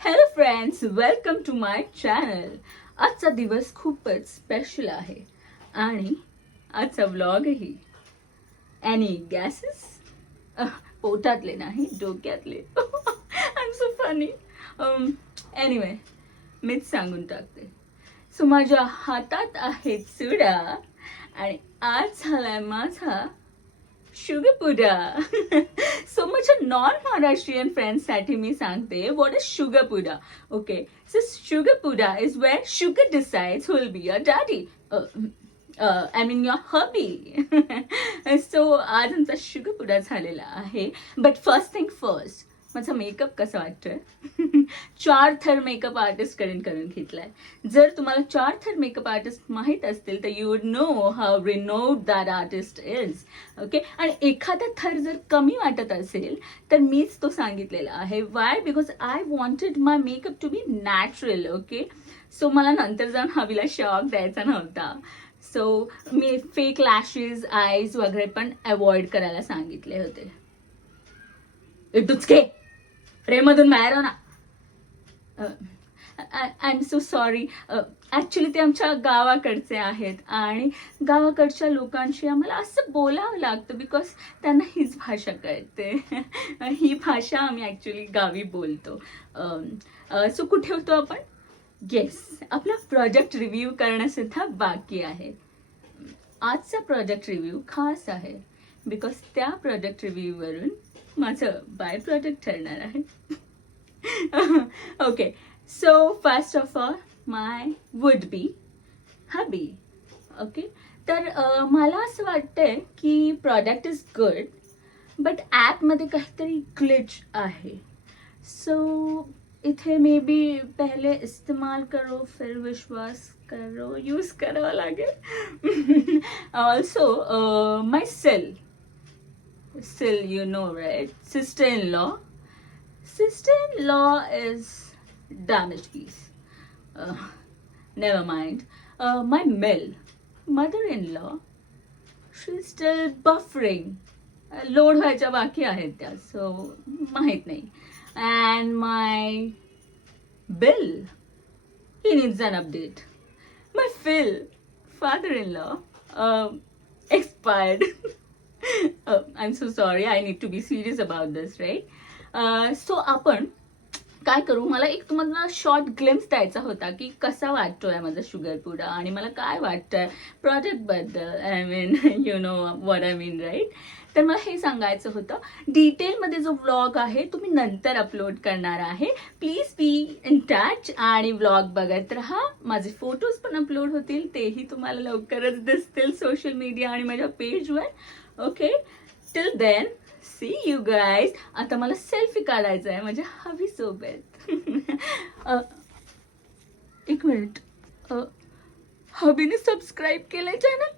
Hello friends, welcome to my channel. आजचा दिवस खूपच स्पेशल आहे आणि आजचा व्लॉगही. Any gases? पोटातले नाही, डोक्यातले. I am so funny. Anyway, मीच सांगून टाकते. सो माझ्या हातात आहे चुडा आणि आज झालाय माझा शुगरपुडा. सो माझ्या नॉन महाराष्ट्रीयन फ्रेंड्ससाठी मी सांगते व्हॉट इज शुगरपुडा. ओके, सो शुगरपुडा is where sugar decides who will be your daddy. I mean your hubby. So आज आमचा शुगरपुडा झालेला आहे. बट फर्स्ट थिंग फर्स्ट, माझा मेकअप कसा वाटतोय? 4 थर मेकअप आर्टिस्ट कडून करून घेतलाय. जर तुम्हाला 4 थर मेकअप आर्टिस्ट माहित असतील तर you would know how renowned that artist is. Okay, आणि एखादा थर जर कमी वाटत असेल तर मीच तो सांगितलेला आहे. Why? Because I wanted my makeup to be natural. Okay, so मला नंतर जाऊन हवीला शॉक द्यायचा नव्हता. सो मी फेक लॅशेस, आयज वगैरे पण अवॉइड करायला सांगितले होते. डुचके, फ्रेममधून बाहेर हो ना. I am so sorry. Actually ते आमच्या गावाकडचे आहेत आणि गावाकडच्या लोकांशी आम्हाला असं बोलावं लागतं बिकॉज त्यांना हीच भाषा कळते. ही भाषा आम्ही ॲक्च्युली गावी बोलतो. सो कुठे होतो आपण? येस, आपला प्रोजेक्ट रिव्ह्यू करणं सुद्धा बाकी आहे. आजचा प्रोजेक्ट रिव्ह्यू खास आहे बिकॉज त्या प्रोजेक्ट रिव्ह्यूवरून माझं बाय प्रोडक्ट ठरणार आहे. Okay, so first of all my would be hubby. Okay, तर मला असं वाटतंय की प्रोडक्ट इज गुड बट ॲपमध्ये काहीतरी ग्लिच आहे. सो इथे मे बी पहले इस्तेमाल करो फिर विश्वास करो यूज करावं लागेल. Also my still you know, right? Sister-in-law is damaged piece. Never mind. My mother-in-law, she's still buffering. Load व्हायच्या बाकी आहेत त्या, सो माहित नाही. And my Bill, he needs an update. My Phil, father-in-law, expired. I'm so sorry. I need to be serious about this, right? So आपण काय करू? मला एक तुम्हाला शॉर्ट ग्लिम्स द्यायचा होता की कसा वाटतोय माझा शुगरपुडा आणि मला काय वाटतंय प्रोडक्ट बद्दल. I mean you know what I mean, right? तर मला हे सांगायचं होतं. डिटेलमध्ये जो व्लॉग आहे तो मी नंतर अपलोड करणार आहे. प्लीज बी इन टच आणि व्लॉग बघत राहा. माझे फोटोज पण अपलोड होतील, तेही तुम्हाला लवकरच दिसतील सोशल मीडिया आणि माझ्या पेजवर. Okay, till then see you guys. आता मला सेल्फी काढायचा आहे माझ्या हवी सोबत. एक मिनिट, हबीने सबस्क्राईब केलंय चॅनल?